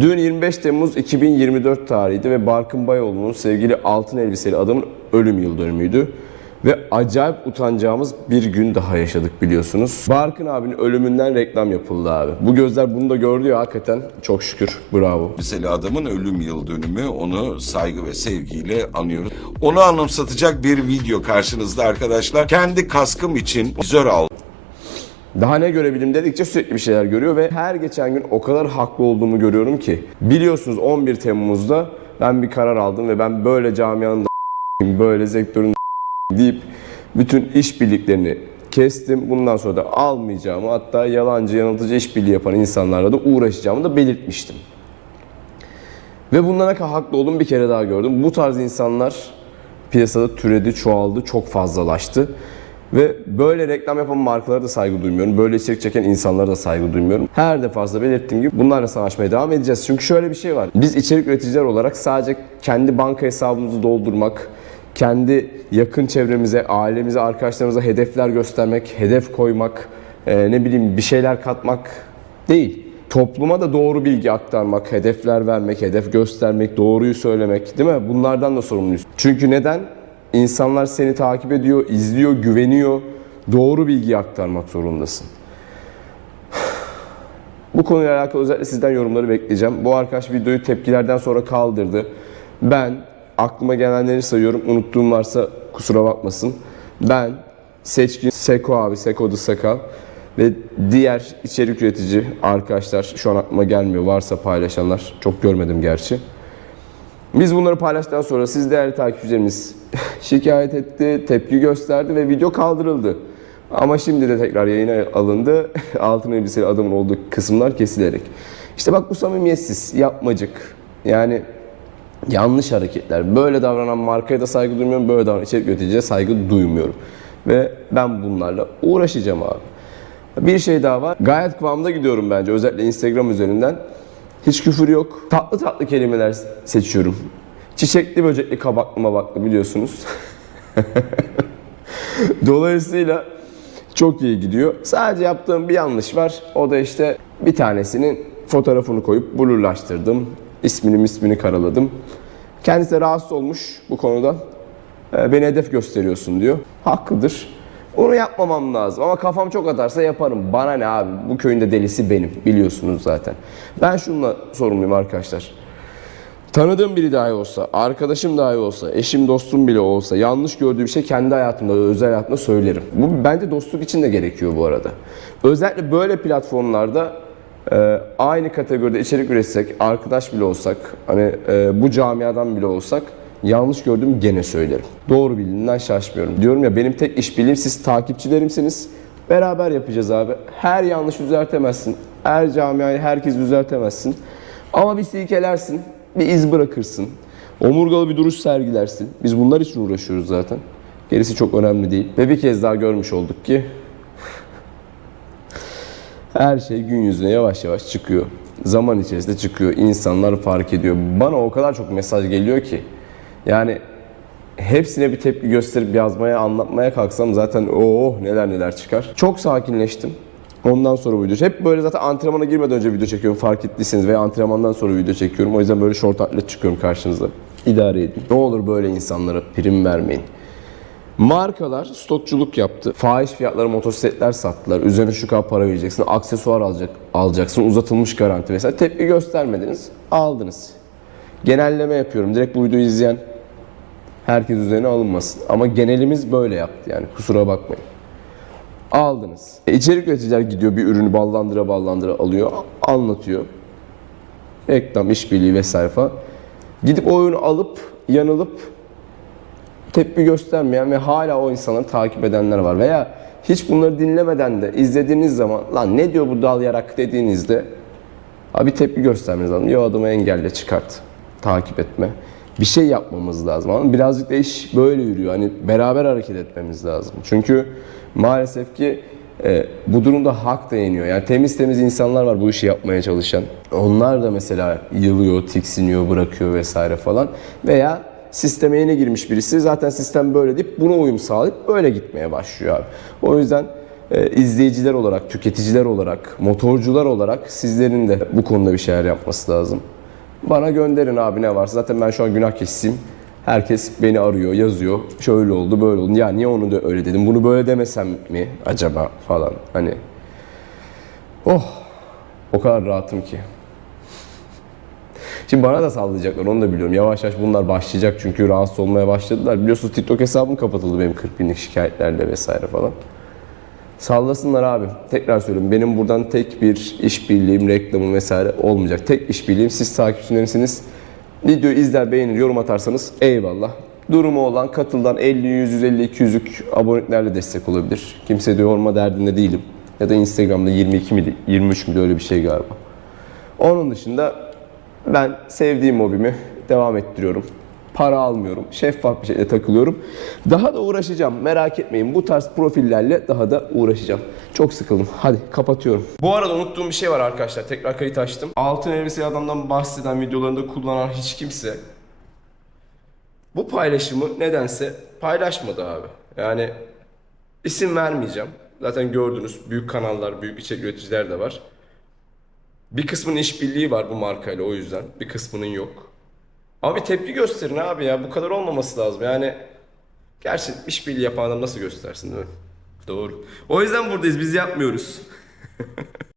Dün 25 Temmuz 2024 tarihiydi ve Barkın Bayoğlu'nun sevgili altın elbiseli adamın ölüm yıl dönümüydü. Ve acayip utanacağımız bir gün daha yaşadık biliyorsunuz. Barkın abinin ölümünden reklam yapıldı abi. Bu gözler bunu da gördü ya hakikaten. Çok şükür. Bravo. Mesela adamın ölüm yıl dönümü onu saygı ve sevgiyle anıyoruz. Onu anımsatacak bir video karşınızda arkadaşlar. Kendi kaskım için zör aldım. Daha ne görebilirim dedikçe sürekli bir şeyler görüyor ve her geçen gün o kadar haklı olduğumu görüyorum ki. Biliyorsunuz 11 Temmuz'da ben bir karar aldım ve ben böyle camianın da böyle sektörün da deyip bütün işbirliklerini kestim. Bundan sonra da almayacağımı hatta yalancı yanıltıcı işbirliği yapan insanlarla da uğraşacağımı da belirtmiştim. Ve bundan ne kadar haklı olduğumu bir kere daha gördüm. Bu tarz insanlar piyasada türedi, çoğaldı, çok fazlalaştı. Ve böyle reklam yapan markalara da saygı duymuyorum. Böyle içerik çeken insanlara da saygı duymuyorum. Her defasında belirttiğim gibi bunlarla savaşmaya devam edeceğiz. Çünkü şöyle bir şey var. Biz içerik üreticiler olarak sadece kendi banka hesabımızı doldurmak, kendi yakın çevremize, ailemize, arkadaşlarımıza hedefler göstermek, hedef koymak, e, ne bileyim bir şeyler katmak değil. Topluma da doğru bilgi aktarmak, hedefler vermek, hedef göstermek, doğruyu söylemek değil mi? Bunlardan da sorumluyuz. Çünkü neden? İnsanlar seni takip ediyor, izliyor, güveniyor. Doğru bilgiyi aktarmak zorundasın. Bu konuyla alakalı özellikle sizden yorumları bekleyeceğim. Bu arkadaş videoyu tepkilerden sonra kaldırdı. Ben aklıma gelenleri sayıyorum. Unuttuğum varsa kusura bakmasın. Ben Seçkin, Seko abi, Seko Sakal ve diğer içerik üretici arkadaşlar şu an aklıma gelmiyor. Varsa paylaşanlar. Çok görmedim gerçi. Biz bunları paylaştıktan sonra siz değerli takipçilerimiz şikayet etti, tepki gösterdi ve video kaldırıldı. Ama şimdi de tekrar yayına alındı. Altın elbiseli adamın olduğu kısımlar kesilerek. İşte bak bu samimiyetsiz, yapmacık. Yani yanlış hareketler. Böyle davranan markaya da saygı duymuyorum, böyle davranan içerik üreticide saygı duymuyorum. Ve ben bunlarla uğraşacağım abi. Bir şey daha var. Gayet kıvamda gidiyorum bence özellikle Instagram üzerinden. Hiç küfür yok. Tatlı tatlı kelimeler seçiyorum. Çiçekli böcekli kabaklı mabaklı biliyorsunuz. Dolayısıyla çok iyi gidiyor. Sadece yaptığım bir yanlış var. O da işte bir tanesinin fotoğrafını koyup blurlaştırdım. İsmini ismini karaladım. Kendisi de rahatsız olmuş bu konuda. Ee, Beni hedef gösteriyorsun diyor. Haklıdır. Onu yapmamam lazım ama kafam çok atarsa yaparım. Bana ne abi? Bu köyün de delisi benim. Biliyorsunuz zaten. Ben şununla sorumluyum arkadaşlar. Tanıdığım biri dahi olsa, arkadaşım dahi olsa, eşim dostum bile olsa yanlış gördüğü bir şey kendi hayatımda, özel hayatımda söylerim. Bu bence dostluk için de gerekiyor bu arada. Özellikle böyle platformlarda e, aynı kategoride içerik üretsek, arkadaş bile olsak, hani e, bu camiadan bile olsak yanlış gördüğümü gene söylerim. Doğru bildiğinden şaşmıyorum. Diyorum ya benim tek iş bildiğim siz takipçilerimsiniz. Beraber yapacağız abi. Her yanlış düzeltemezsin. Her camiayı herkes düzeltemezsin. Ama bir silkelersin, bir iz bırakırsın. Omurgalı bir duruş sergilersin. Biz bunlar için uğraşıyoruz zaten. Gerisi çok önemli değil. Ve bir kez daha görmüş olduk ki her şey gün yüzüne yavaş yavaş çıkıyor. Zaman içerisinde çıkıyor. İnsanlar fark ediyor. Bana o kadar çok mesaj geliyor ki. Yani hepsine bir tepki gösterip yazmaya, anlatmaya kalksam zaten oh neler neler çıkar. Çok sakinleştim. Ondan sonra video. Hep böyle zaten antrenmana girmeden önce video çekiyorum fark ettiyseniz veya antrenmandan sonra video çekiyorum. O yüzden böyle short atlet çıkıyorum karşınıza. İdare edin. Ne olur böyle insanlara prim vermeyin. Markalar stokçuluk yaptı. Fahiş fiyatlara motosikletler sattılar. Üzerine şu kadar para vereceksin. Aksesuar alacak, alacaksın. Uzatılmış garanti vesaire. Tepki göstermediniz. Aldınız. Genelleme yapıyorum. Direkt bu videoyu izleyen herkes üzerine alınmasın. Ama genelimiz böyle yaptı yani. Kusura bakmayın. Aldınız. E, içerik üreticiler gidiyor bir ürünü ballandıra ballandıra alıyor. Anlatıyor. Reklam, işbirliği vesaire falan. Gidip o ürünü alıp yanılıp tepki göstermeyen ve hala o insanları takip edenler var. Veya hiç bunları dinlemeden de izlediğiniz zaman lan ne diyor bu dal yarak dediğinizde abi tepki göstermeniz lazım. Ya adamı engelle çıkart. Takip etme. Bir şey yapmamız lazım. Ama birazcık da iş böyle yürüyor. Hani beraber hareket etmemiz lazım. Çünkü maalesef ki e, bu durumda hak da yeniyor. Yani temiz temiz insanlar var bu işi yapmaya çalışan. Onlar da mesela yılıyor, tiksiniyor, bırakıyor vesaire falan. Veya sisteme yeni girmiş birisi zaten sistem böyle deyip buna uyum sağlayıp böyle gitmeye başlıyor abi. O yüzden e, izleyiciler olarak, tüketiciler olarak, motorcular olarak sizlerin de bu konuda bir şeyler yapması lazım. Bana gönderin abi ne varsa. Zaten ben şu an günah keçisiyim. Herkes beni arıyor, yazıyor. Şöyle oldu, böyle oldu. Ya niye onu da öyle dedim? Bunu böyle demesem mi acaba falan. Hani oh o kadar rahatım ki. Şimdi bana da sallayacaklar onu da biliyorum. Yavaş yavaş bunlar başlayacak çünkü rahatsız olmaya başladılar. Biliyorsunuz TikTok hesabım kapatıldı benim 40 binlik şikayetlerle vesaire falan. Sallasınlar abi. Tekrar söylüyorum. Benim buradan tek bir işbirliğim, reklamım vesaire olmayacak. Tek işbirliğim siz takipçilerimsiniz. Videoyu izler, beğenir, yorum atarsanız eyvallah. Durumu olan katıldan 50, 100, 150, 200'lük aboneliklerle destek olabilir. Kimse de yorma derdinde değilim. Ya da Instagram'da 22 mi, 23 mi öyle bir şey galiba. Onun dışında ben sevdiğim hobimi devam ettiriyorum. Para almıyorum. Şeffaf bir şekilde takılıyorum. Daha da uğraşacağım. Merak etmeyin. Bu tarz profillerle daha da uğraşacağım. Çok sıkıldım. Hadi kapatıyorum. Bu arada unuttuğum bir şey var arkadaşlar. Tekrar kayıt açtım. Altın elbiseli adamdan bahseden videolarında kullanan hiç kimse bu paylaşımı nedense paylaşmadı abi. Yani isim vermeyeceğim. Zaten gördünüz büyük kanallar, büyük içerik üreticiler de var. Bir kısmının işbirliği var bu markayla o yüzden. Bir kısmının yok. Ama bir tepki gösterin abi ya. Bu kadar olmaması lazım. Yani gerçi işbirliği yapan adam nasıl göstersin değil mi? Doğru. O yüzden buradayız. Biz yapmıyoruz.